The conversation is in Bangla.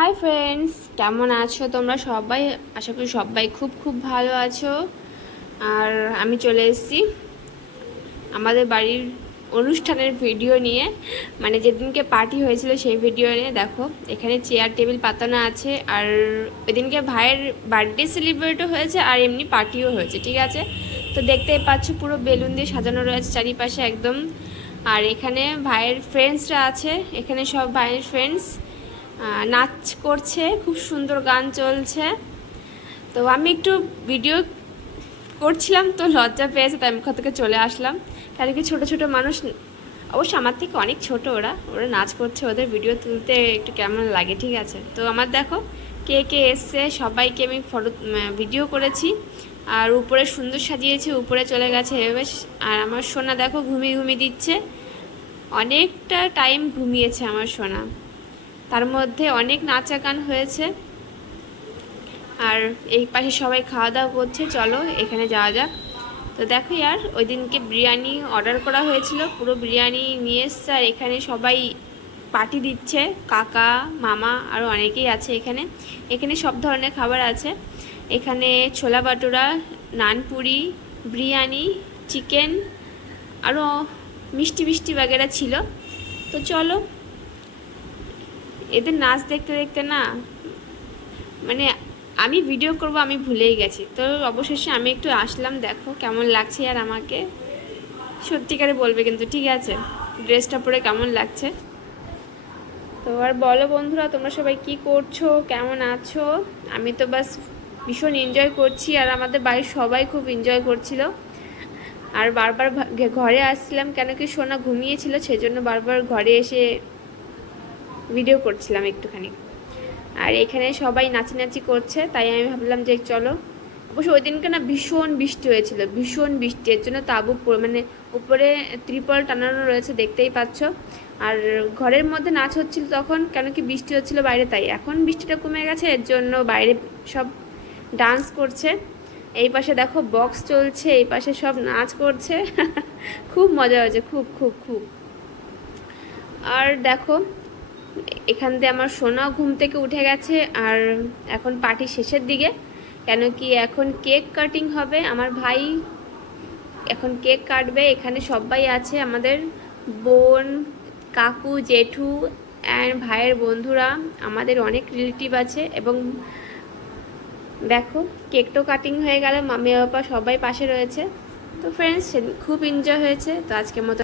হাই ফ্রেন্ডস কেমন আছো তোমরা সবাই? আশা করি সবাই খুব খুব ভালো আছো। আর আমি চলে এসেছি আমাদের বাড়ির অনুষ্ঠানের ভিডিও নিয়ে। মানে যেদিনকে পার্টি হয়েছিল সেই ভিডিও নিয়ে। দেখো, এখানে চেয়ার টেবিল পাতানো আছে। আর ওইদিনকে ভাইয়ের বার্থডে সেলিব্রেটও হয়েছে আর এমনি পার্টিও হয়েছে, ঠিক আছে? তো দেখতেই পাচ্ছ পুরো বেলুন দিয়ে সাজানো রয়েছে চারিপাশে একদম। আর এখানে ভাইয়ের ফ্রেন্ডসরা আছে। এখানে সব ভাইয়ের ফ্রেন্ডস নাচ করছে, খুব সুন্দর গান চলছে। তো আমি একটু ভিডিও করছিলাম, তো লজ্জা পেয়েছে, তাই আমি থেকে চলে আসলাম। কারণ কি ছোটো ছোটো মানুষ, অবশ্য আমার থেকে অনেক ছোট ওরা। ওরা নাচ করছে, ওদের ভিডিও তুলতে একটু কেমন লাগে, ঠিক আছে? তো আমার দেখো, কে কে এসছে, সবাইকে আমি ফটো ভিডিও করেছি। আর উপরে সুন্দর সাজিয়েছি, উপরে চলে গেছে, বেশ। আর আমার সোনা দেখো, ঘুমিয়ে ঘুমিয়ে দিচ্ছে। অনেকটা টাইম ঘুমিয়েছে আমার সোনা। তার মধ্যে অনেক নাচা গান হয়েছে। আর এই পাশে সবাই খাওয়া দাওয়া করছে। চলো, এখানে যাওয়া যাক। তো দেখো আর ওই দিনকে বিরিয়ানি অর্ডার করা হয়েছিল। পুরো বিরিয়ানি নিয়ে এসছে আর এখানে সবাই পার্টি দিচ্ছে। কাকা, মামা আরও অনেকেই আছে এখানে। এখানে সব ধরনের খাবার আছে। এখানে ছোলা বাটুরা নানপুরি বিরিয়ানি, চিকেন আরও মিষ্টি মিষ্টি বাগেরা ছিল। তো চলো এদের নাচ দেখতে দেখতে না মানে আমি ভিডিও করব, আমি ভুলেই গেছি। তো অবশেষে আমি একটু আসলাম, দেখো কেমন লাগছে আর আমাকে। সত্যিকারে বলবে কিন্তু, ঠিক আছে ড্রেসটা পরে কেমন লাগছে? তো আর বলো বন্ধুরা, তোমরা সবাই কি করছ, কেমন আছো? আমি তো বাস ভীষণ এনজয় করছি আর আমাদের বাড়ির সবাই খুব এনজয় করছিল। আর বারবার ঘরে আসছিলাম, কেন কি সোনা ঘুমিয়েছিল, সেজন্য বারবার ঘরে এসে ভিডিও করছিলাম একটুখানি। আর এখানে সবাই নাচি নাচি করছে, তাই আমি ভাবলাম যে চলো। অবশ্য ওই দিনকে না ভীষণ বৃষ্টি হয়েছিল, ভীষণ বৃষ্টি। এর জন্য তাবু মানে উপরে ত্রিপল টানানো রয়েছে, দেখতেই পাচ্ছ। আর ঘরের মধ্যে নাচ হচ্ছিল তখন, কেন কি বৃষ্টি হচ্ছিল বাইরে, তাই এখন বৃষ্টিটা কমে গেছে, এর জন্য বাইরে সব ডান্স করছে। এই পাশে দেখো বক্স চলছে, এই পাশে সব নাচ করছে। খুব মজা হয়েছে, খুব খুব খুব। আর দেখো এখান দিয়ে আমার সোনাও ঘুম থেকে উঠে গেছে আর এখন পার্টি শেষের দিকে। কেন কি এখন কেক কাটিং হবে। আমার ভাই এখন কেক কাটবে। এখানে সবাই আছে। আমাদের বোন, কাকু, জেঠু অ্যান্ড ভাইয়ের বন্ধুরা। আমাদের অনেক রিলেটিভ আছে এবং দেখো কেকটাও কাটিং হয়ে গেল। মামি বাবা সবাই পাশে রয়েছে। তো ফ্রেন্ডস খুব এনজয় হয়েছে। তো আজকের মতো